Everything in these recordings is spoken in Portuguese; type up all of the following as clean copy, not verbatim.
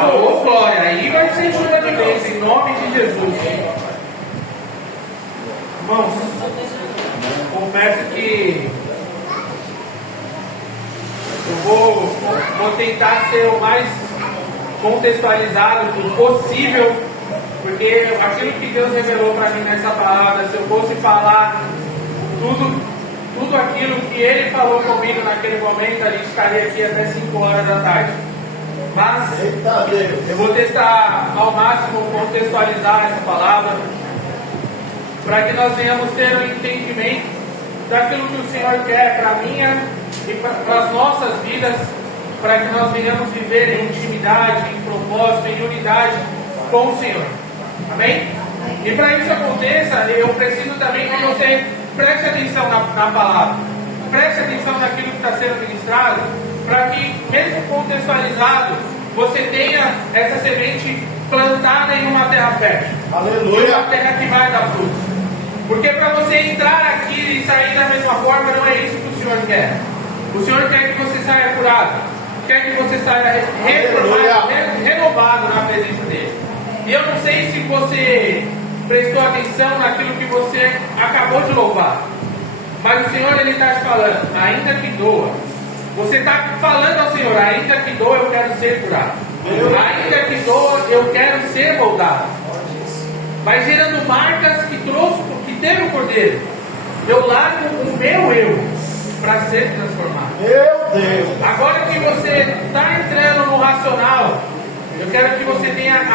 Oh, glória! Aí vai ser chuva de bênção, em nome de Jesus. Irmãos, confesso que eu vou tentar ser o mais contextualizado possível, porque aquilo que Deus revelou para mim nessa palavra, se eu fosse falar tudo aquilo que Ele falou comigo naquele momento, a gente estaria aqui até 5 horas da tarde. Mas eu vou tentar ao máximo contextualizar essa palavra, para que nós venhamos ter um entendimento daquilo que o Senhor quer para a minha e para as nossas vidas, para que nós venhamos viver em intimidade, em propósito, em unidade com o Senhor. Amém? E para isso aconteça, eu preciso também que você preste atenção na palavra, preste atenção naquilo que está sendo ministrado, para que, mesmo contextualizado, você tenha essa semente plantada em uma terra fértil. Aleluia! Uma terra que vai dar frutos. Porque para você entrar aqui e sair da mesma forma, não é isso que o Senhor quer. O Senhor quer que você saia curado, quer que você saia renovado na presença dele. E eu não sei se você prestou atenção naquilo que você acabou de louvar, mas o Senhor ele está te falando, ainda que doa. Você está falando ao Senhor, ainda que doa, eu quero ser curado. Ainda que doa, eu quero ser moldado. Vai gerando marcas que teve o Cordeiro. Eu largo o meu eu para ser transformado. Meu Deus! Agora que você está entrando no racional, eu quero que você tenha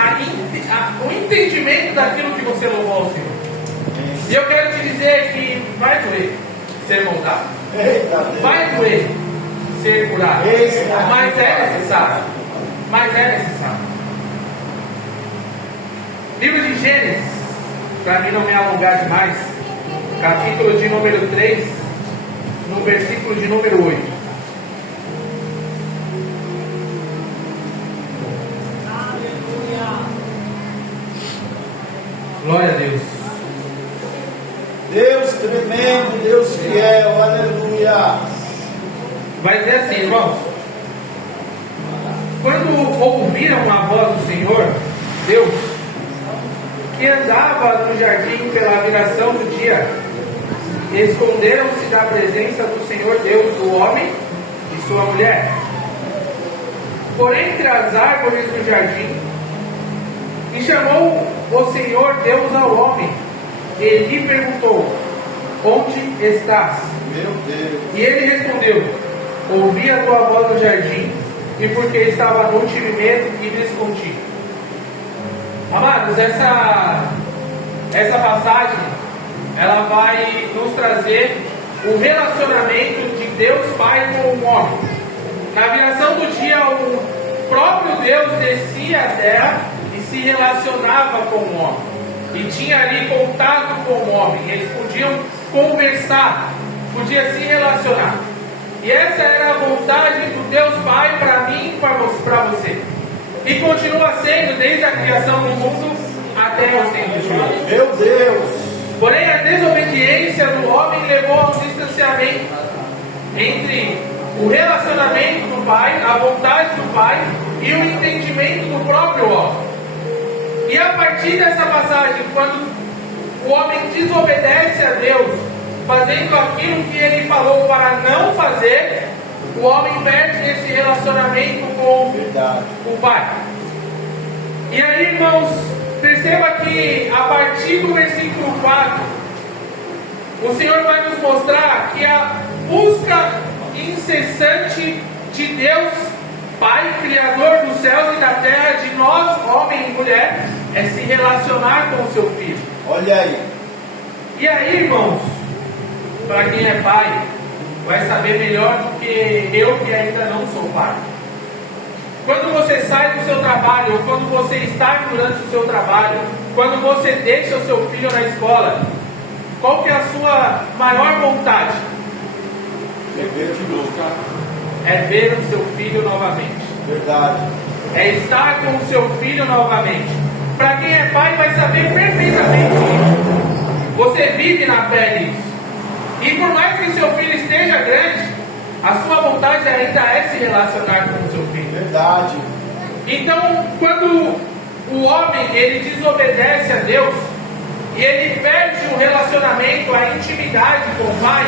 o entendimento daquilo que você louvou ao Senhor. E eu quero te dizer que vai doer ser moldado. Vai doer ser curado. Mas é necessário. Livro de Gênesis, para mim não me alongar demais, capítulo de número 3, no versículo de número 8. Glória a Deus. Deus tremendo, Deus fiel, aleluia. Vai dizer assim, irmãos: quando ouviram a voz do Senhor, Deus, que andava no jardim pela viração do dia, esconderam-se da presença do Senhor Deus, o homem e sua mulher. Por entre as árvores do jardim, e chamou o Senhor Deus ao homem, e lhe perguntou: onde estás? Meu Deus. E ele respondeu: ouvi a tua voz no jardim, e porque estava no tive medo e me escondi. Amados, essa passagem, ela vai nos trazer o relacionamento de Deus Pai com o homem. Na viração do dia, o próprio Deus descia à terra e se relacionava com o homem. E tinha ali contato com o homem. Eles podiam conversar, podiam se relacionar. E essa era a vontade do Deus Pai para mim e para você. E continua sendo desde a criação do mundo até os tempos de hoje. Meu Deus! Porém, a desobediência do homem levou ao distanciamento entre o relacionamento do Pai, a vontade do Pai e o entendimento do próprio homem. E a partir dessa passagem, quando o homem desobedece a Deus, fazendo aquilo que ele falou para não fazer, o homem perde esse relacionamento com o Pai. E aí, irmãos, perceba que a partir do versículo 4, o Senhor vai nos mostrar que a busca incessante de Deus, Pai, Criador dos céus e da terra, de nós, homem e mulher, é se relacionar com o seu Filho. Olha aí. E aí, irmãos, para quem é pai, vai saber melhor do que eu que ainda não sou pai. Quando você sai do seu trabalho, ou quando você está durante o seu trabalho, quando você deixa o seu filho na escola, qual que é a sua maior vontade? É ver o seu filho novamente. Verdade. É estar com o seu filho novamente. Para quem é pai vai saber perfeitamente isso. Você vive na fé nisso. E por mais que seu filho esteja grande, a sua vontade ainda é se relacionar com o seu filho. Verdade. Então, quando o homem ele desobedece a Deus e ele perde o relacionamento, a intimidade com o Pai,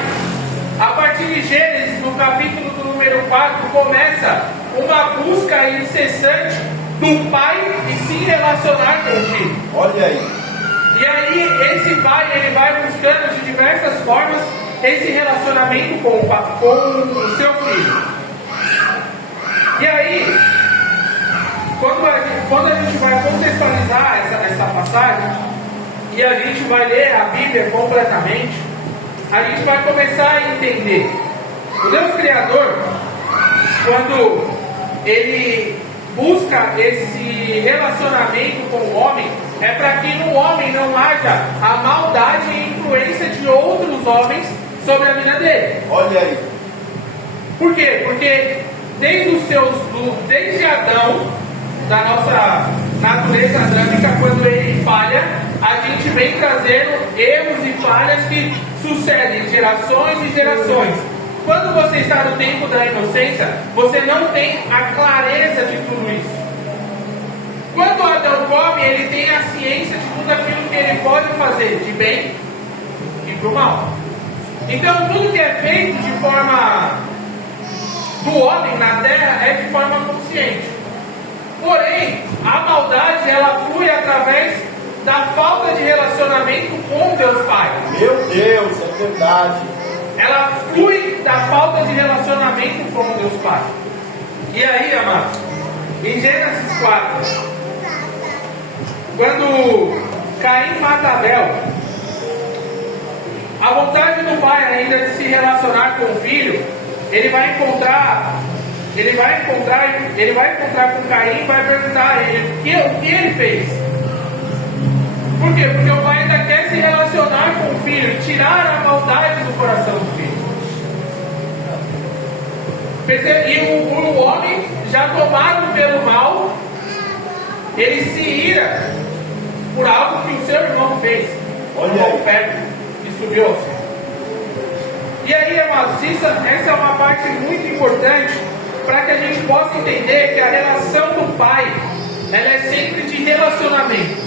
a partir de Gênesis, no capítulo do número 4, começa uma busca incessante do pai e se relacionar com o filho. Olha aí. E aí esse pai ele vai buscando de diversas formas esse relacionamento com o seu filho. E aí, quando a gente vai contextualizar essa passagem e a gente vai ler a Bíblia completamente, a gente vai começar a entender o Deus Criador, quando ele busca esse relacionamento com o homem, é para que no homem não haja a maldade e influência de outros homens sobre a vida dele. Olha aí. Por quê? Porque desde Adão, da nossa natureza adâmica, quando ele falha, a gente vem trazendo erros e falhas que sucedem gerações e gerações. Quando você está no tempo da inocência, você não tem a clareza de tudo isso. Quando Adão come, ele tem a ciência de tudo aquilo que ele pode fazer, de bem e para o mal. Então, tudo que é feito de forma do homem na terra é de forma consciente. Porém, a maldade, ela flui através da falta de relacionamento com Deus Pai. Meu Deus, é verdade. Ela flui da falta de relacionamento com Deus Pai. E aí, amados, em Gênesis 4, quando Caim mata Abel, a vontade do pai ainda de se relacionar com o filho, ele vai encontrar com Caim e vai perguntar a ele o que ele fez. Por quê? Porque o pai ainda quer se relacionar com o filho e tirar a maldade do coração do filho. E o homem, já tomado pelo mal, ele se ira por algo que o seu irmão fez. Olha o feto que subiu ao céu. E aí, amados, essa é uma parte muito importante para que a gente possa entender que a relação do pai, ela é sempre de relacionamento.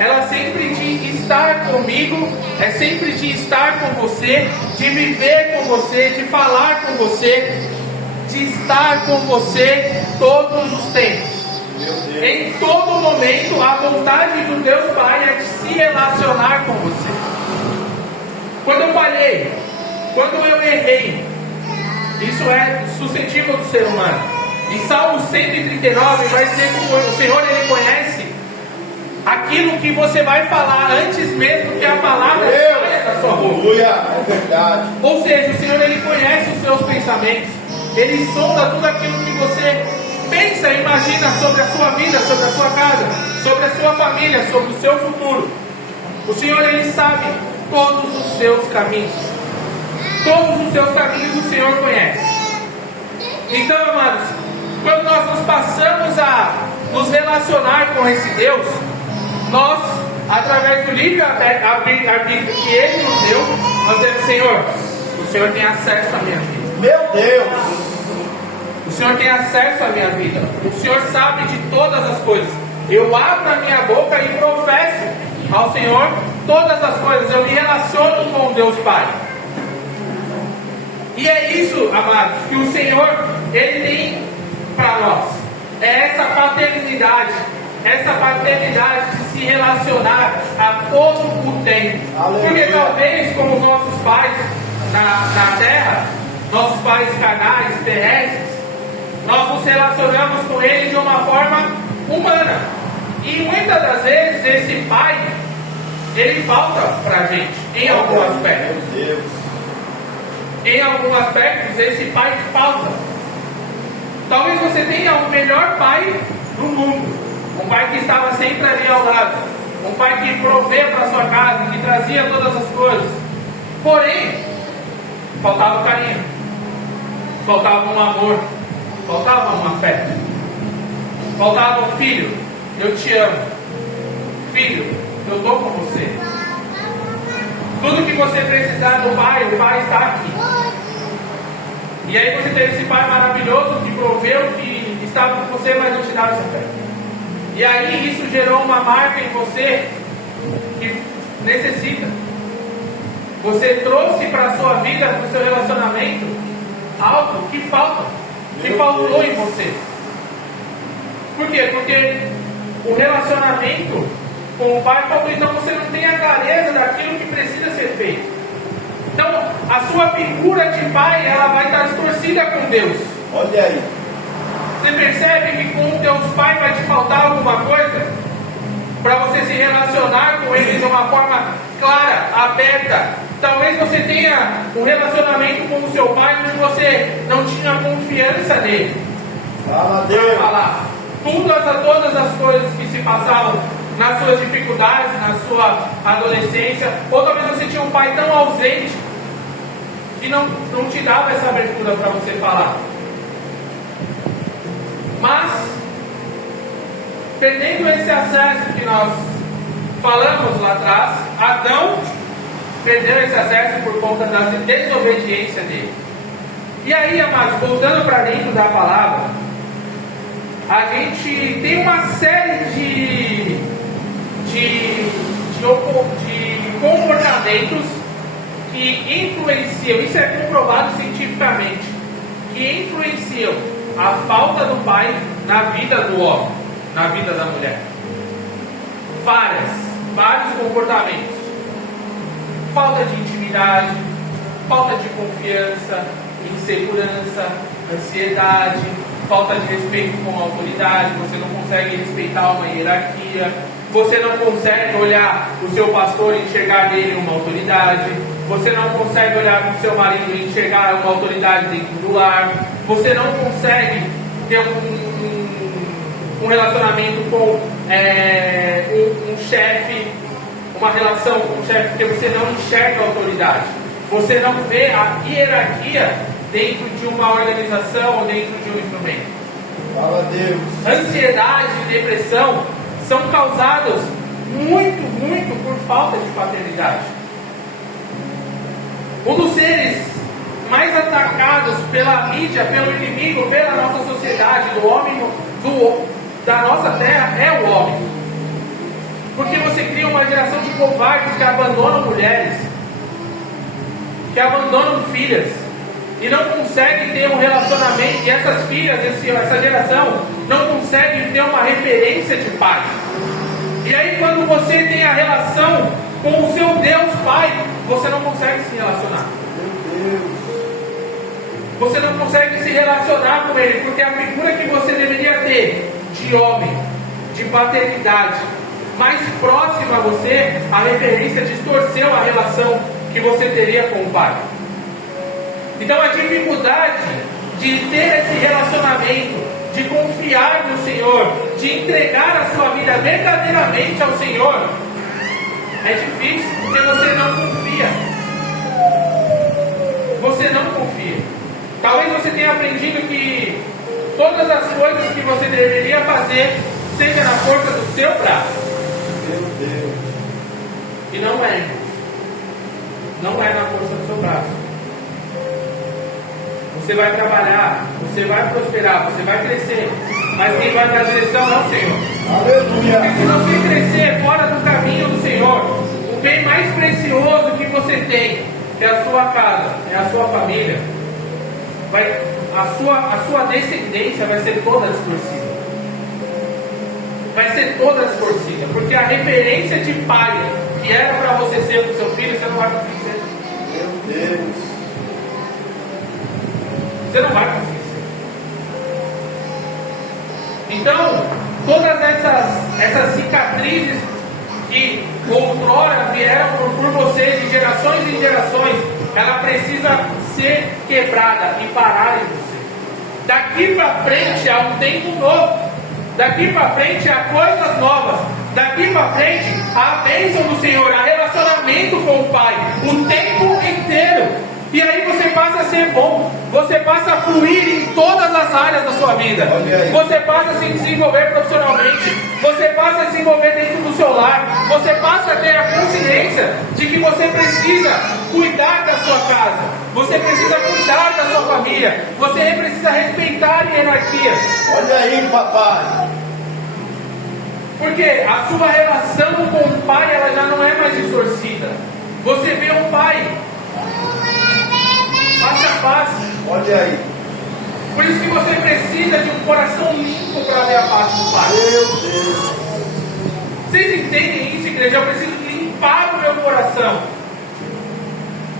Ela é sempre de estar comigo, é sempre de estar com você, de viver com você, de falar com você, de estar com você todos os tempos. Em todo momento, a vontade do Deus Pai é de se relacionar com você. Quando eu falhei, quando eu errei, isso é suscetível do ser humano. Em Salmo 139 vai dizer que o Senhor ele conhece aquilo que você vai falar antes mesmo que a palavra saia da sua boca. É verdade. Ou seja, o Senhor ele conhece os seus pensamentos. Ele sonda tudo aquilo que você pensa e imagina sobre a sua vida, sobre a sua casa, sobre a sua família, sobre o seu futuro. O Senhor ele sabe todos os seus caminhos. Todos os seus caminhos o Senhor conhece. Então, amados, quando nós nos passamos a nos relacionar com esse Deus, nós, através do livre-arbítrio que Ele nos deu, nós dizemos: Senhor, o Senhor tem acesso à minha vida. Meu Deus! O Senhor tem acesso à minha vida. O Senhor sabe de todas as coisas. Eu abro a minha boca e professo ao Senhor todas as coisas. Eu me relaciono com Deus Pai. E é isso, amados, que o Senhor Ele tem para nós. É essa paternidade de se relacionar a todo o tempo. Aleluia. Porque talvez, como nossos pais na terra, nossos pais carnais, terrestres, nós nos relacionamos com Ele de uma forma humana. E muitas das vezes esse pai, ele falta para a gente em algum aspecto. Meu Deus. Em alguns aspectos, esse pai falta. Talvez você tenha o melhor pai do mundo. Um pai que estava sempre ali ao lado. Um pai que provê para sua casa, que trazia todas as coisas. Porém, faltava carinho. Faltava um amor. Faltava um afeto. Faltava um filho. Eu te amo. Filho, eu estou com você. Tudo que você precisar do pai, o pai está aqui. E aí você tem esse pai maravilhoso que proveu, que estava com você, mas não te dava essa fé. E aí isso gerou uma marca em você que necessita. Você trouxe para a sua vida, para o seu relacionamento, algo que falta, que faltou em você. Por quê? Porque o relacionamento com o pai faltou, então você não tem a clareza daquilo que precisa ser feito. Então, a sua figura de pai, ela vai estar distorcida com Deus. Olha aí. Você percebe que com o Deus Pai vai te faltar alguma coisa? Para você se relacionar com Ele de uma forma clara, aberta. Talvez você tenha um relacionamento com o seu pai, mas você não tinha confiança nele. Fala, Deus. Falar todas as coisas que se passavam nas suas dificuldades, na sua adolescência, ou talvez você tinha um pai tão ausente que não te dava essa abertura para você falar. Mas, perdendo esse acesso que nós falamos lá atrás, Adão perdeu esse acesso por conta da desobediência dele. E aí, amados, voltando para dentro da palavra, a gente tem uma série de comportamentos que influenciam, isso é comprovado cientificamente, que influenciam a falta do pai na vida do homem, na vida da mulher. Vários comportamentos. Falta de intimidade, falta de confiança, insegurança, ansiedade, falta de respeito com a autoridade, você não consegue respeitar uma hierarquia, você não consegue olhar o seu pastor e enxergar nele uma autoridade, você não consegue olhar para o seu marido e enxergar uma autoridade dentro do lar, você não consegue ter um relacionamento com um chefe, uma relação com o chefe, porque você não enxerga a autoridade, você não vê a hierarquia dentro de uma organização ou dentro de um instrumento. Fala, Deus. Ansiedade e depressão são causados muito por falta de paternidade. Um dos seres mais atacados pela mídia, pelo inimigo, pela nossa sociedade, do homem, da nossa terra, é o homem. Porque você cria uma geração de covardes que abandonam mulheres, que abandonam filhas, e não conseguem ter um relacionamento, e essas filhas, essa geração, não conseguem ter uma referência de pai. E aí quando você tem a relação com o seu Deus Pai, você não consegue se relacionar. Meu Deus. Você não consegue se relacionar com Ele, porque a figura que você deveria ter de homem, de paternidade, mais próxima a você, a referência distorceu a relação que você teria com o Pai. Então a dificuldade de ter esse relacionamento, de confiar no Senhor, de entregar a sua vida verdadeiramente ao Senhor, é difícil, porque você não confia. Você não confia. Talvez você tenha aprendido que todas as coisas que você deveria fazer seja na força do seu braço. Meu Deus. E não é, irmãos. Não é na força do seu braço. Você vai trabalhar, você vai prosperar, você vai crescer, mas quem vai dar a direção é o Senhor. Aleluia. Porque se você crescer fora do caminho do Senhor, o bem mais precioso que você tem é a sua casa, é a sua família, a sua descendência vai ser toda distorcida. Vai ser toda distorcida, porque a referência de pai que era para você ser para o seu filho, você não vai conseguir ser. Meu Deus. Você não vai conseguir ser. Então, todas essas cicatrizes que outrora vieram por você de gerações em gerações, ela precisa ser quebrada e parar em você. Daqui para frente há um tempo novo. Daqui para frente há coisas novas. Daqui para frente há a bênção do Senhor, há relacionamento com o Pai, o tempo inteiro. E aí você passa a ser bom, você passa a fluir em todas as áreas da sua vida. Você passa a se desenvolver profissionalmente, você passa a se desenvolver dentro do seu lar, você passa a ter a consciência de que você precisa cuidar da sua casa, você precisa cuidar da sua família, você precisa respeitar hierarquias. Olha aí, papai. Porque a sua relação com o pai, ela já não é mais distorcida. Você vê um pai face a face. Olha aí. Por isso que você precisa de um coração limpo para ver a face do pai. Meu Deus. Vocês entendem isso, igreja? Eu preciso limpar o meu coração.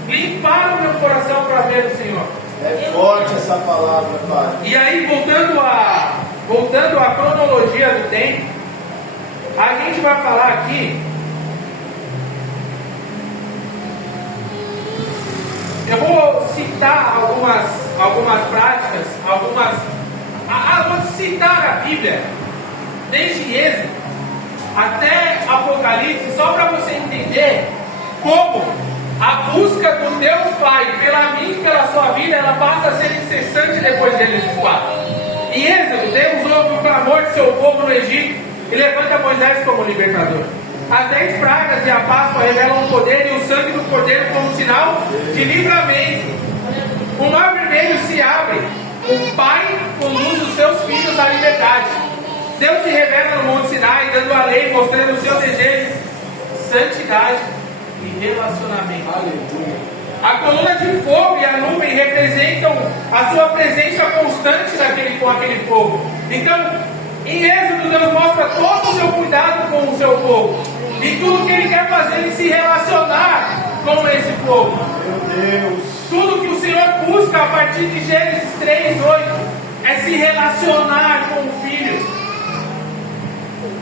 Limpar o meu coração para ver o Senhor. É forte essa palavra, pai. E aí, voltando à cronologia do tempo, a gente vai falar aqui. Eu vou citar algumas práticas, vou citar a Bíblia, desde Êxodo até Apocalipse, só para você entender como a busca do Deus Pai pela mim e pela sua vida, ela passa a ser incessante depois deles os quatro. Em Êxodo, Deus ouve o clamor de seu povo no Egito e levanta Moisés como libertador. As 10 pragas e a Páscoa revelam o poder e o sangue do Cordeiro como sinal de livramento. O mar vermelho se abre. O Pai conduz os seus filhos à liberdade. Deus se revela no Monte Sinai, dando a lei, mostrando o seu desejo, santidade e relacionamento. Aleluia. A coluna de fogo e a nuvem representam a sua presença constante com aquele povo. Então, em Êxodo, Deus mostra todo o seu cuidado com o seu povo. E tudo que Ele quer fazer em se relacionar com esse povo. Meu Deus. Tudo que o Senhor busca a partir de Gênesis 3:8 é se relacionar com o Filho.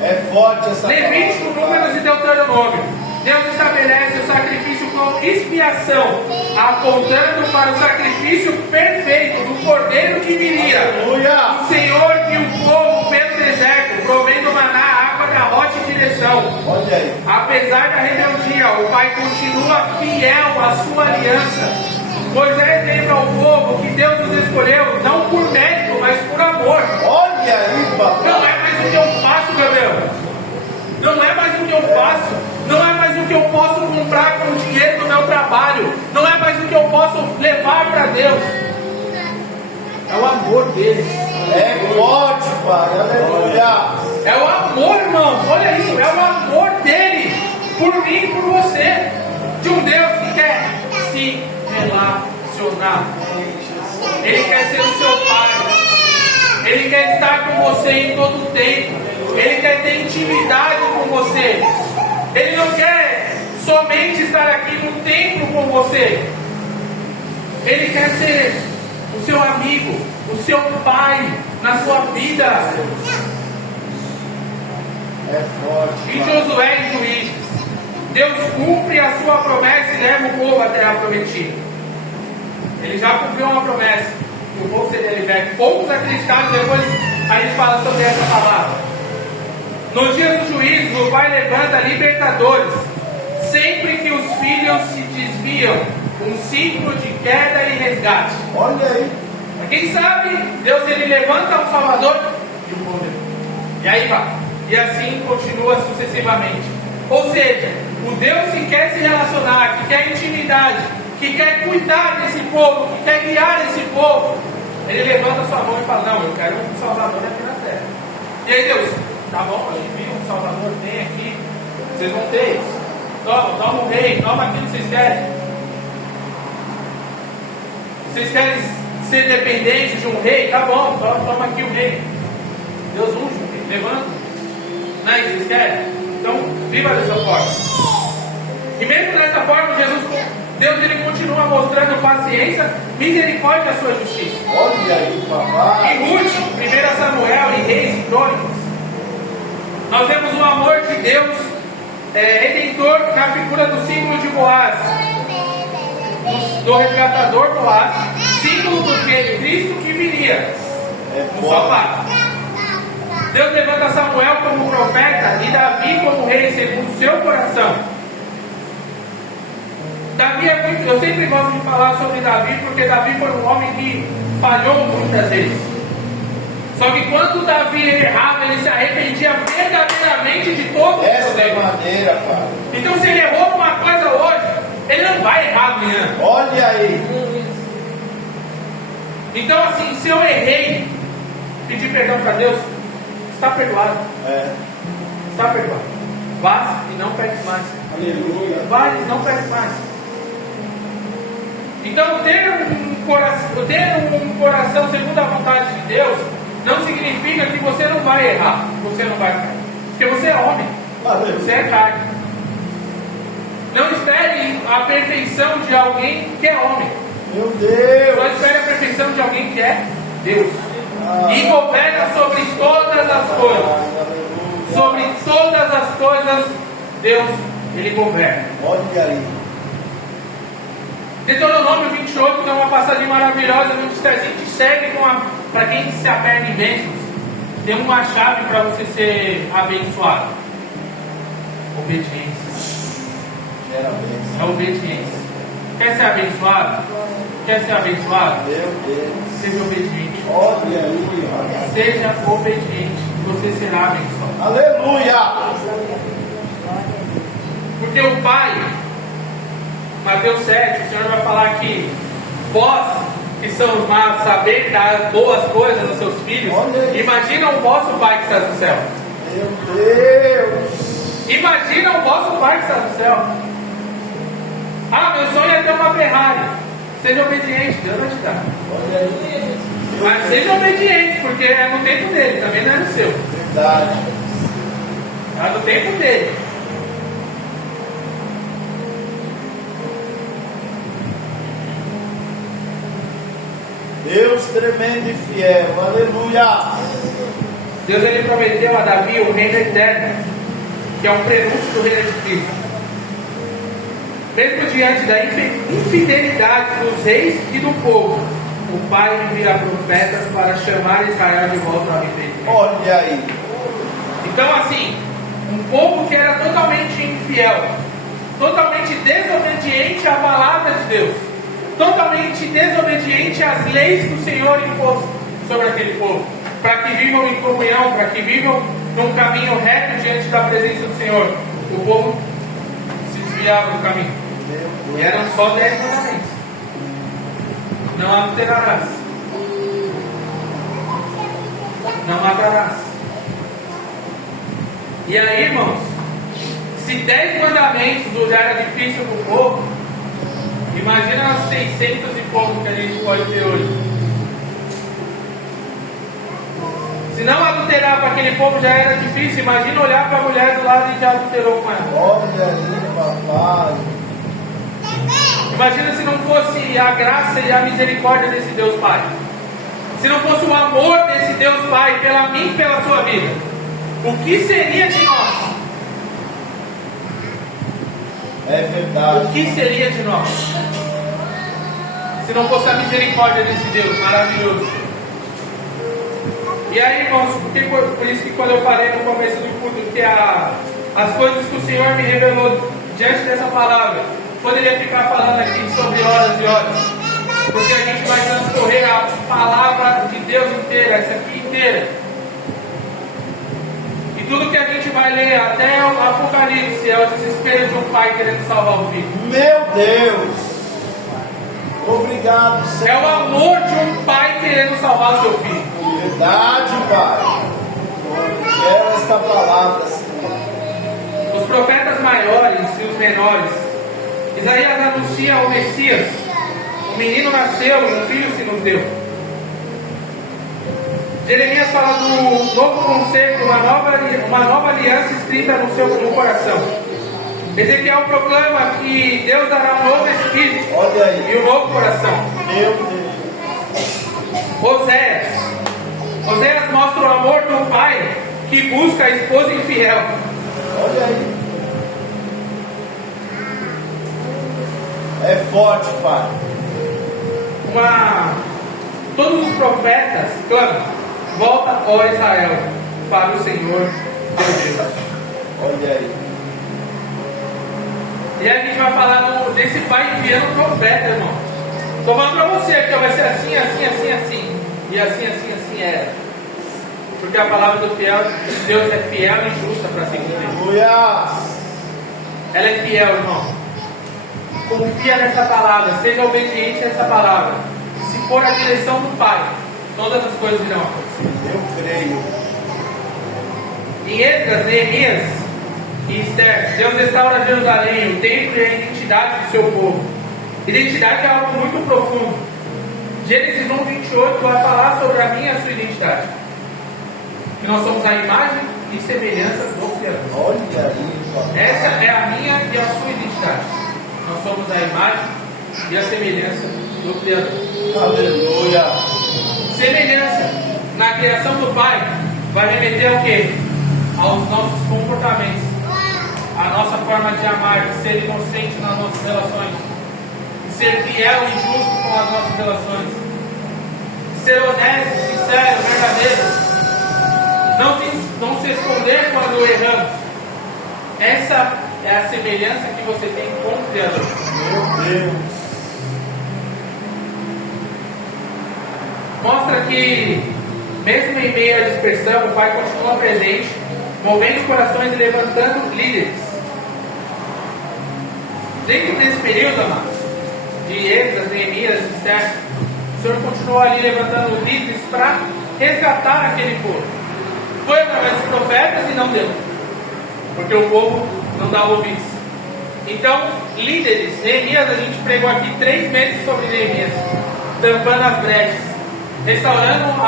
É forte essa Levítico, palavra. Números e Deuteronômio. Deus estabelece o sacrifício como expiação, apontando para o sacrifício perfeito do Cordeiro que viria. Aleluia. O Senhor guia o povo pelo deserto, provendo maná, água da rocha e direção. Olha aí. Apesar da rebeldia, o Pai continua fiel à sua aliança. Moisés lembra ao povo que Deus nos escolheu não por mérito, mas por amor. Olha aí, papai. Não é mais o que eu faço, Gabriel. Não é mais o que eu faço. Não é mais o que eu posso comprar com o dinheiro do meu trabalho. Não é mais o que eu posso levar para Deus. É o amor dele. É forte, pai. Aleluia. É o amor, irmãos. Olha isso. É o amor dele por mim e por você. De um Deus que quer se relacionar. Ele quer ser o seu pai. Ele quer estar com você em todo o tempo. Ele quer ter intimidade com você. Ele não quer somente estar aqui no templo com você. Ele quer ser o seu amigo, o seu pai na sua vida. É forte. Em pai. Josué e Juízes, Deus cumpre a sua promessa e leva o povo à terra prometida. Ele já cumpriu uma promessa, que o povo seria liberto. Poucos acreditaram, depois a gente fala sobre essa palavra. Nos dias do juízo, o Pai levanta libertadores, sempre que os filhos se desviam, um ciclo de queda e resgate. Olha aí. Quem sabe, Deus ele levanta um Salvador e um povo. E aí vai. E assim continua sucessivamente. Ou seja, o Deus que quer se relacionar, que quer intimidade, que quer cuidar desse povo, que quer guiar esse povo, ele levanta a sua mão e fala: não, eu quero um Salvador aqui na terra. E aí Deus, tá bom, eu envio um Salvador, tem aqui, vocês vão ter isso. Toma o rei, toma aquilo que vocês querem. Vocês querem ser dependentes de um rei? Tá bom, toma aqui o rei. Deus unge o rei, levanta. Não é isso que vocês querem? Então, viva dessa forma. E mesmo dessa forma, Deus ele continua mostrando paciência, misericórdia da sua justiça. Olha aí, papai. Em Ruth, 1 Samuel e Reis e Crônicas, nós vemos o amor de Deus redentor na figura do símbolo de Boaz, do resgatador Boaz, símbolo do que? Cristo que viria nos salvar. Deus levanta Samuel como profeta e Davi como rei segundo o seu coração. Davi é muito, eu sempre gosto de falar sobre Davi, porque Davi foi um homem que falhou muitas vezes. Só que quando Davi errava, ele se arrependia verdadeiramente de todos os seus erros. maneira, Pai. Então, se ele errou numa coisa hoje, ele não vai errar amanhã. Olha aí. Então, assim, se eu errei, pedir perdão para Deus, está perdoado. Está perdoado. Vá e não peque mais. Aleluia. Vá e não peque mais. Então, ter um coração segundo a vontade de Deus não significa que você não vai errar, você não vai cair. Porque você é homem, você é carne. Não espere a perfeição de alguém que é homem. Meu Deus. Só espere a perfeição de alguém que é Deus. E governa sobre todas as coisas. Sobre todas as coisas, Deus, Ele governa. Olha aí. Deuteronômio 28, que é uma passagem maravilhosa, no que a gente segue para quem se aperta em bênçãos. Tem uma chave para você ser abençoado: obediência. É obediência. Quer ser abençoado? Quer ser abençoado? Meu Deus. Seja obediente. Olha aí. Seja obediente. Você será abençoado. Aleluia. Porque o Pai, Mateus 7, o Senhor vai falar que vós, que são os maus, saber dar boas coisas aos seus filhos. Imagina o vosso Pai que está no céu. Meu Deus. Imagina o vosso Pai que está no céu. Ah, meu sonho é ter uma Ferrari. Seja obediente, Deus vai te dar. Olha aí. Mas seja obediente, porque é no tempo dele, também não é no seu. Verdade. É no tempo dele. Deus tremendo e fiel. Aleluia. Deus ele prometeu a Davi o reino eterno, que é um prenúncio do reino de Cristo. Mesmo diante da infidelidade dos reis e do povo, o Pai envia profetas para chamar Israel de volta a viver. Olha aí. Então, assim, um povo que era totalmente infiel, totalmente desobediente à palavra de Deus, totalmente desobediente às leis que o Senhor impôs sobre aquele povo, para que vivam em comunhão, para que vivam num caminho reto diante da presença do Senhor. O povo se desviava do caminho. E eram só 10 mandamentos. Não adulterarás. Não matarás. E aí, irmãos, se 10 mandamentos já era difícil para o povo, imagina as 600 e pouco que a gente pode ter hoje. Se não adulterar para aquele povo já era difícil, imagina olhar para a mulher do lado e já adulterou com ela. Olha aí, papai. Imagina se não fosse a graça e a misericórdia desse Deus Pai. Se não fosse o amor desse Deus Pai pela mim e pela sua vida. O que seria de nós? É verdade. O que seria de nós? Se não fosse a misericórdia desse Deus maravilhoso. E aí, irmãos, por isso que quando eu falei no começo do culto que as coisas que o Senhor me revelou diante dessa palavra, poderia ficar falando aqui sobre horas e horas, porque a gente vai transcorrer a palavra de Deus inteira, essa aqui inteira. E tudo que a gente vai ler até o Apocalipse é o desespero de um pai querendo salvar o filho. Meu Deus. Obrigado, Senhor. É o amor de um pai querendo salvar o seu filho. Verdade, Pai. Quero esta palavra, Senhor. Os profetas maiores e os menores, Isaías anuncia o Messias. O menino nasceu e um filho se nos deu. Jeremias fala do novo conceito, uma nova aliança escrita no coração. Ezequiel proclama que Deus dará um novo espírito. Olha aí. E um novo coração. Meu Deus. Oséias mostra o amor do pai que busca a esposa infiel. Olha aí. É forte, Pai. Todos os profetas clamam: volta, ó Israel, para o Senhor teu Deus. Olha aí. E aí a gente vai falar desse pai enviando profeta, irmão. Estou falando para você que vai ser assim, assim, assim, assim. E assim, assim, assim era. Porque a palavra do fiel, Deus é fiel e justa para se cumprir. Aleluia. ela é fiel, irmão. Confia nessa palavra, seja obediente a essa palavra. Se for a direção do Pai, todas as coisas irão acontecer. Eu creio. Em Esdras, Neemias e Esther, Deus restaura Jerusalém, o templo e a identidade do seu povo. Identidade é algo muito profundo. Gênesis 1:28 vai falar sobre a minha e a sua identidade. Que nós somos a imagem e semelhança do Criador. Olha aí, Essa é a minha e a sua identidade. Nós somos a imagem e a semelhança do Criador. Aleluia. Semelhança na criação do Pai vai remeter ao quê? Aos nossos comportamentos, a nossa forma de amar, de ser inocente nas nossas relações, de ser fiel e justo com as nossas relações, de ser honesto, sincero, verdadeiro, não se esconder quando erramos. Essa é a semelhança que você tem com o Criador. Meu Deus. Mostra que, mesmo em meio à dispersão, o Pai continua presente, movendo corações e levantando líderes. Dentro desse período, amados, de Esdras, Neemias, Esther, o Senhor continuou ali levantando líderes para resgatar aquele povo. Foi através dos profetas e não deu, porque o povo não dá ouvidos. Então, líderes, Neemias, a gente pregou aqui 3 meses sobre Neemias, tampando as brechas, restaurando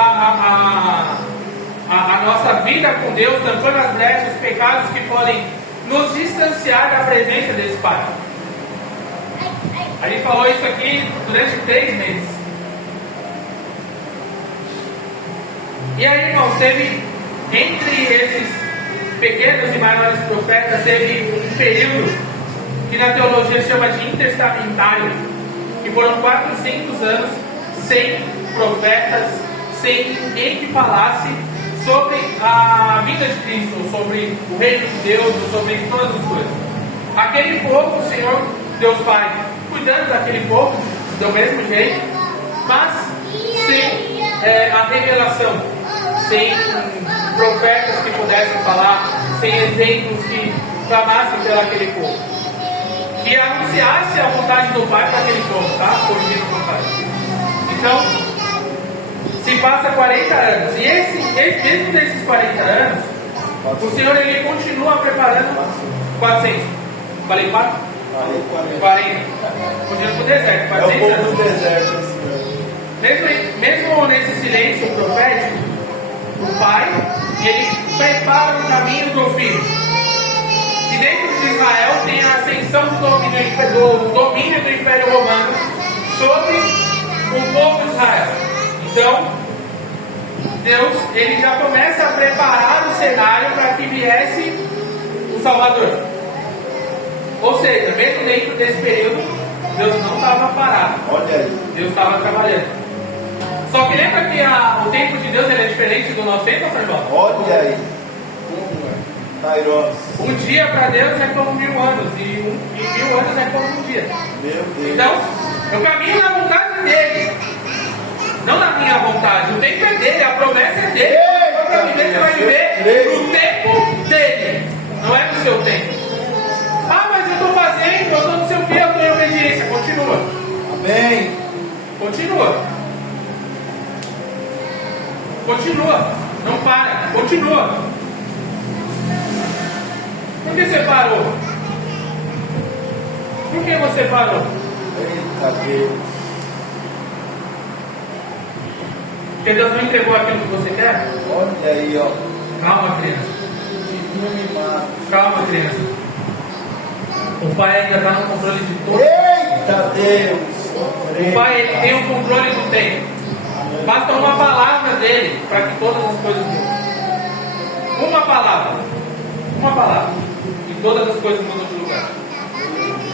a nossa vida com Deus, tampando as brechas, pecados que podem nos distanciar da presença desse Pai. A gente falou isso aqui durante 3 meses. E aí, irmãos, teve, entre esses pequenos e maiores profetas, teve um período que na teologia chama de intertestamentário, que foram 400 anos sem profetas, sem ninguém que falasse sobre a vida de Cristo, sobre o reino de Deus, sobre todas as coisas. Aquele povo, o Senhor, Deus Pai, cuidando daquele povo, do mesmo jeito, mas sem a revelação, sem profetas que pudessem falar, sem exemplos que clamassem pelaquele povo, que anunciasse a vontade do Pai para aquele povo, tá? Corrigindo o Pai. Então, se passa 40 anos, e mesmo desses 40 anos, o Senhor ele continua preparando 400. Falei 4? 40. Podia ir para o deserto, 400 anos. É o povo do deserto, Mesmo nesse silêncio profético, o Pai, ele prepara o caminho do Filho. E dentro de Israel tem a ascensão do domínio do Império Romano sobre o povo de Israel. Então, Deus ele já começa a preparar o cenário para que viesse o Salvador. Ou seja, mesmo dentro desse período, Deus não estava parado. Olha aí. Deus estava trabalhando. Só que lembra que o tempo de Deus ele é diferente do nosso tempo, irmão? Olha aí. Kairos. Um dia para Deus é como 1000 anos, e 1000 anos é como um dia. Meu Deus. Então, eu caminho na vontade dele, não na minha vontade. O tempo é dele, a promessa é dele. Para viver, você vai viver no tempo dele, não é no seu tempo. Ah, mas eu estou fazendo, eu estou no seu pé, eu estou em obediência. Continua. Amém. Continua. Continua. Não para. Continua. Por que você parou? Por que você parou? Eita Deus. Porque Deus não entregou aquilo que você quer? Olha aí, ó. Calma, criança. Divino mimado. Calma, criança. O Pai ainda está no controle de tudo. Eita Deus. O Pai ele tem o controle do tempo. Basta uma palavra dele para que todas as coisas mudem. Uma palavra. Uma palavra. E todas as coisas mudam de lugar.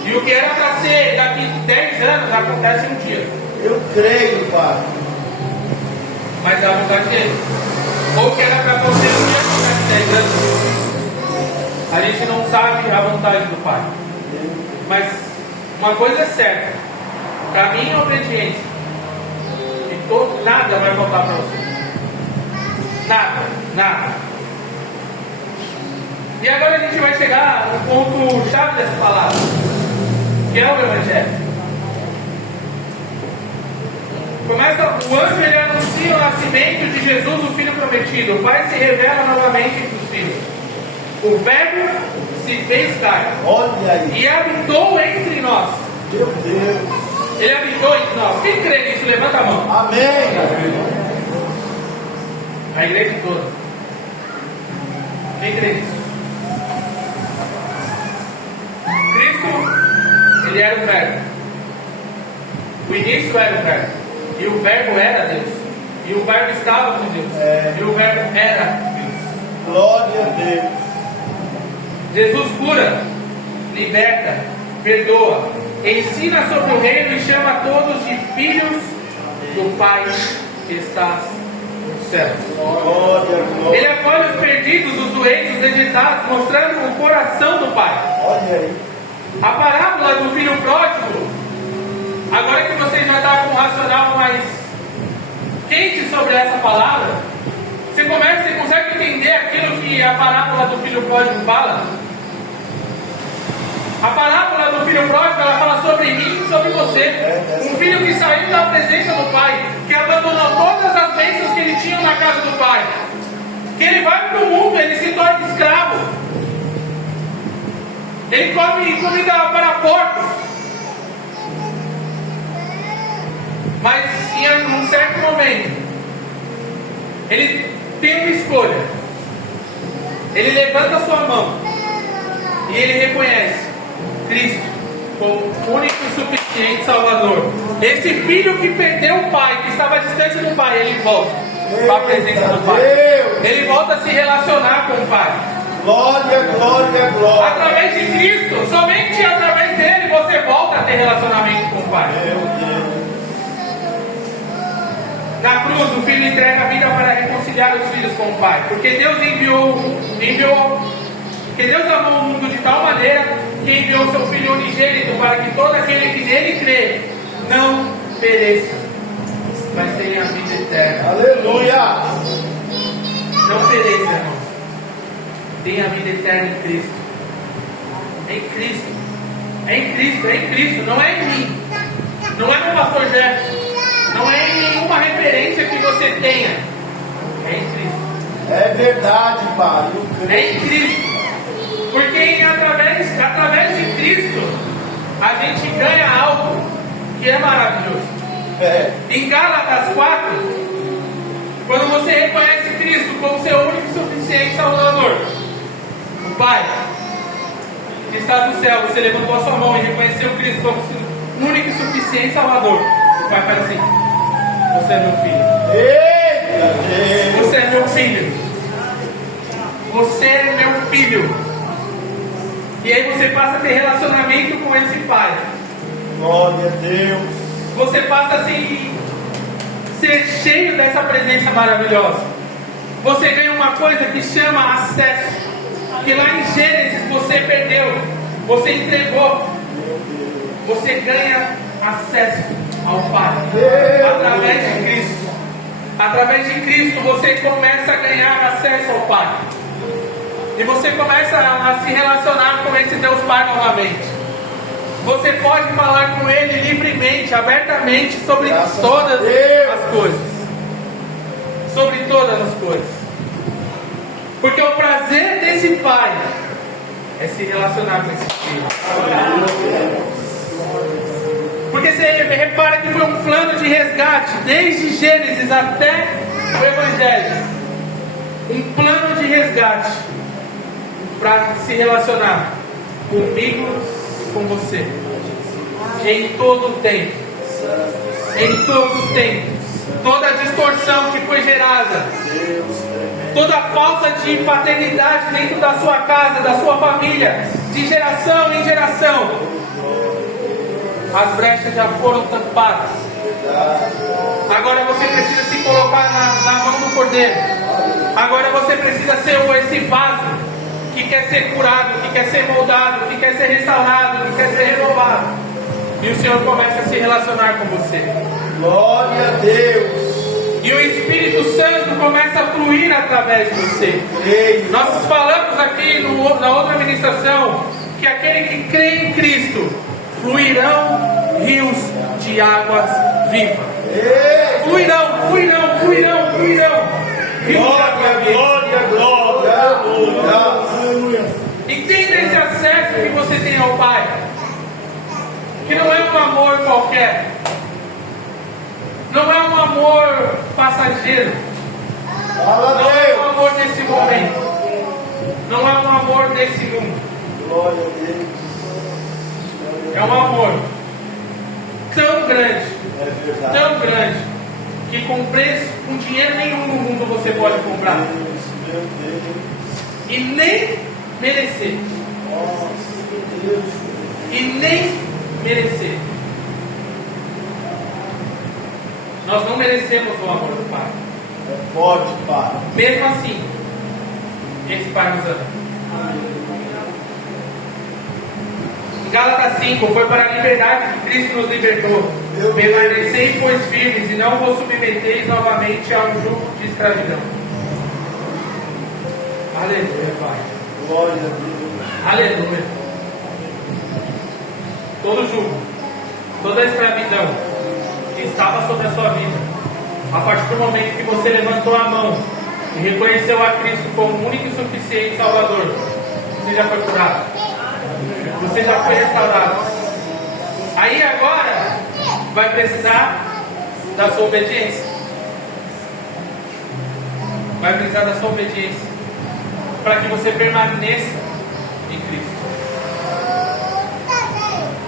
E o que era para ser daqui 10 anos acontece em um dia. Eu creio, Pai. Mas é a vontade dele. Ou o que era para acontecer um dia acontece 10 anos. A gente não sabe a vontade do Pai. Mas uma coisa é certa. Caminho e obediência. E nada vai faltar para você. Nada. Nada. E agora a gente vai chegar no ponto chave dessa palavra, que é o Evangelho. Começa, o anjo ele anuncia o nascimento de Jesus, o Filho prometido. O Pai se revela novamente entre os filhos. O Verbo se fez carne. Olha aí. E habitou entre nós. Meu Deus. Ele habitou entre nós. Quem crê nisso? Levanta a mão. Amém. A igreja toda. Quem crê nisso? Cristo, ele era o Verbo. O início era o Verbo. E o Verbo era Deus. E o Verbo estava com Deus. E o Verbo era Deus. Glória a Deus. Jesus cura, liberta, perdoa, ensina sobre o reino e chama todos de filhos do Pai que está nos céus. Glória, glória. Ele acolhe os perdidos, os doentes, os rejeitados, mostrando o coração do Pai. Olha aí. A parábola do filho pródigo, agora que vocês vão estar com um racional mais quente sobre essa palavra, você consegue entender aquilo que a parábola do filho pródigo fala? A parábola do filho pródigo, ela fala sobre mim e sobre você. Um filho que saiu da presença do pai, que abandonou todas as bênçãos que ele tinha na casa do pai, que ele vai para o mundo, ele se torna escravo, ele come comida para porcos. Mas em um certo momento, ele tem uma escolha. Ele levanta a sua mão e ele reconhece Cristo como o único e suficiente Salvador. Esse filho que perdeu o pai, que estava distante do pai, ele volta para a presença do pai. Ele volta a se relacionar com o pai. Glória, glória, glória. Através de Cristo, somente através dele você volta a ter relacionamento com o pai. Meu Deus. Na cruz, o Filho entrega a vida para reconciliar os filhos com o Pai. Porque Deus porque Deus amou o mundo de tal maneira que enviou seu Filho unigênito para que todo aquele que nele crê não pereça, mas tenha a vida eterna. Aleluia. Não pereça, irmão. Tenha a vida eterna em Cristo. Em Cristo. É em Cristo, é em Cristo. Não é em mim. Não é no pastor Jefferson. Não é em nenhuma referência que você tenha. É em Cristo. É verdade, Pai. É em Cristo. Porque através de Cristo a gente ganha algo que é maravilhoso. Em Gálatas 4, quando você reconhece Cristo como seu único e suficiente Salvador, o Pai que está no céu, você levantou a sua mão e reconheceu Cristo como seu único e suficiente Salvador, o Pai fala assim: você é meu filho. Eita, Você é meu filho. Você é meu filho. E aí você passa a ter relacionamento com esse Pai. glória a Deus. Você passa a ser cheio dessa presença maravilhosa. Você ganha uma coisa que chama acesso. Que lá em Gênesis você perdeu. Você entregou. Você ganha acesso ao Pai através de Cristo. Através de Cristo você começa a ganhar acesso ao Pai. E você começa a se relacionar com esse Deus Pai novamente. Você pode falar com Ele livremente, abertamente, sobre todas as coisas. Sobre todas as coisas. Porque o prazer desse Pai é se relacionar com esse Filho. Porque você repara que foi um plano de resgate, desde Gênesis até o Evangelho. Um plano de resgate para se relacionar comigo e com você. Em todo o tempo. Em todo o tempo. Toda a distorção que foi gerada. Toda a falta de paternidade dentro da sua casa, da sua família. De geração em geração. As brechas já foram tampadas. Agora você precisa se colocar na mão do Cordeiro. Agora você precisa ser esse vaso que quer ser curado, que quer ser moldado, que quer ser restaurado, que quer ser renovado. E o Senhor começa a se relacionar com você. Glória a Deus. E o Espírito Santo começa a fluir através de você. Nós falamos aqui no na outra ministração que aquele que crê em Cristo fluirão rios de águas vivas. Fluirão, fluirão, fluirão, fluirão. Rios de água viva. Glória. Entenda esse acesso que você tem ao Pai, que não é um amor qualquer, não é um amor passageiro, não é um amor desse momento, não é um amor desse mundo. Glória a Deus. É um amor tão grande, É verdade. tão grande, que com preço, com dinheiro nenhum no mundo você pode comprar, Meu Deus. e nem merecer, Nossa, meu Deus. e nem merecer. Nós não merecemos o amor do Pai. É forte, Pai. Mesmo assim, esse Pai nos ama. Em Gálatas 5, foi para a liberdade que Cristo nos libertou. Permanecei, pois, firmes, e não vos submeteis novamente ao jugo de escravidão. Aleluia, Pai. Glória a Deus. Aleluia. Todo jugo, toda a escravidão que estava sobre a sua vida, a partir do momento que você levantou a mão e reconheceu a Cristo como único e suficiente Salvador, você já foi curado, você já foi restaurado. Aí agora vai precisar da sua obediência, vai precisar da sua obediência para que você permaneça em Cristo,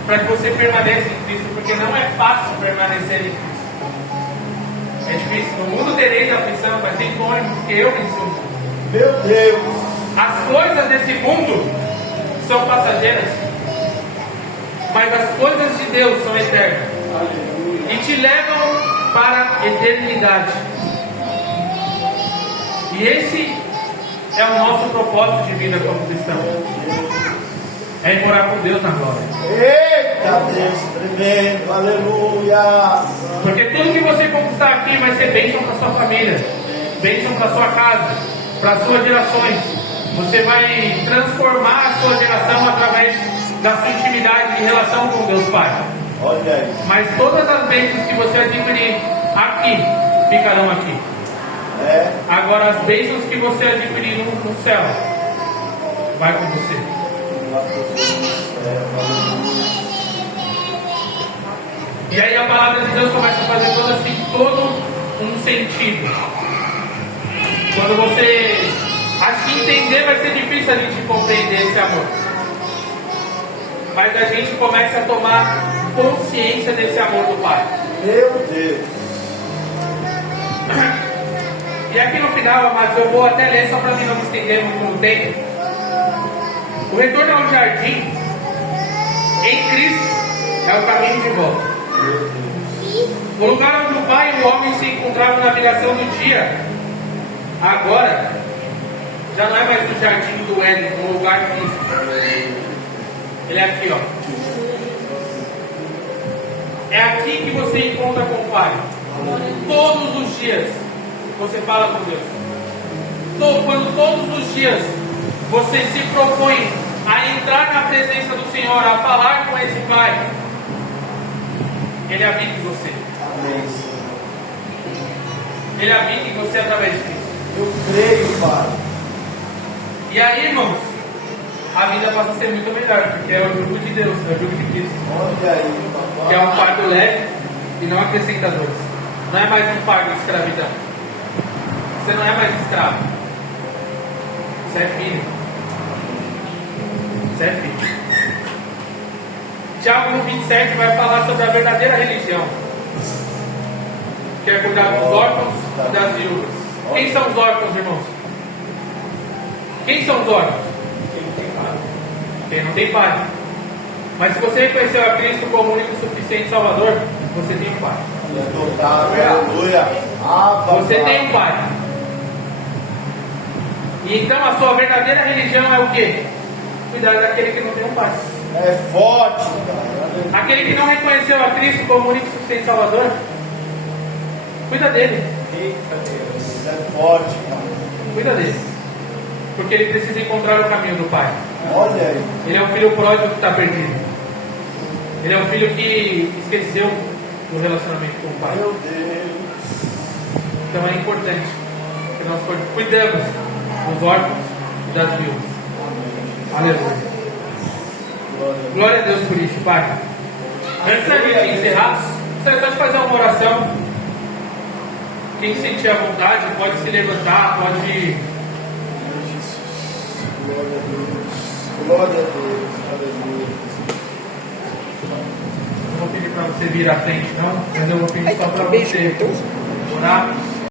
para que você permaneça em Cristo, porque não é fácil permanecer em Cristo. É difícil. No mundo tereis aflição, mas tem fome, porque eu venci o mundo. Meu Deus. As coisas desse mundo são passageiras, mas as coisas de Deus são eternas e te levam para a eternidade. E esse é o nosso propósito de vida como cristão. É ir morar com Deus na glória. Eita Deus, tremendo, aleluia. Porque tudo que você conquistar aqui vai ser bênção para sua família, bênção para sua casa, para suas gerações. Você vai transformar a sua geração através da sua intimidade e relação com Deus Pai. Olha aí. Mas todas as bênçãos que você adquirir aqui, ficarão aqui. É. Agora as bênçãos que você adquirir no céu, vai com você. E aí a palavra de Deus começa a fazer todo um sentido. Quando você... Acho que entender vai ser difícil a gente compreender esse amor. Mas a gente começa a tomar consciência desse amor do Pai. Meu Deus. E aqui no final, amados, eu vou até ler só para mim não me estender muito no tempo. O retorno ao jardim em Cristo é o caminho de volta. O lugar onde o Pai e o homem se encontravam na viração do dia, agora já não é mais o jardim do Éden, um lugar físico. Ele é aqui, ó. É aqui que você encontra com o Pai. Todos os dias você fala com Deus. Quando todos os dias você se propõe a entrar na presença do Senhor, a falar com esse Pai, Ele habita em você. Amém. Ele habita em você através de Cristo. Eu creio, Pai. E aí, irmãos, a vida passa a ser muito melhor, porque é o jugo de Deus, é o jugo de Cristo, Olha aí, papai. que é um fardo leve e não acrescentadores. Não é mais um fardo de escravidão. Você não é mais escravo. Você é filho. Você é filho. Tiago 1,27 vai falar sobre a verdadeira religião, que é cuidar dos órfãos e das viúvas. Quem são os órfãos, irmãos? Quem são os órfãos? Quem não tem pai. Mas se você reconheceu a Cristo como o único e suficiente Salvador, você tem um pai. Aleluia. Você tem um pai. E então a sua verdadeira religião é o quê? Cuidar daquele que não tem um pai. É forte, cara. Aquele que não reconheceu a Cristo como o único e suficiente Salvador, cuida dele. É forte, cara. Cuida dele. porque ele precisa encontrar o caminho do Pai. Olha aí. Ele é um filho pródigo que está perdido. Ele é um filho que esqueceu do relacionamento com o Pai. Meu Deus. Então é importante que nós cuidemos dos órfãos e das viúvas. Aleluia. Glória a Deus por isso, Pai. Antes da gente encerrar, gostaria só de fazer uma oração. Quem sentir a vontade pode se levantar, pode. Glória a Deus. Glória a Deus. Aleluia. Não vou pedir para você vir à frente, não, mas eu vou pedir só para você orar.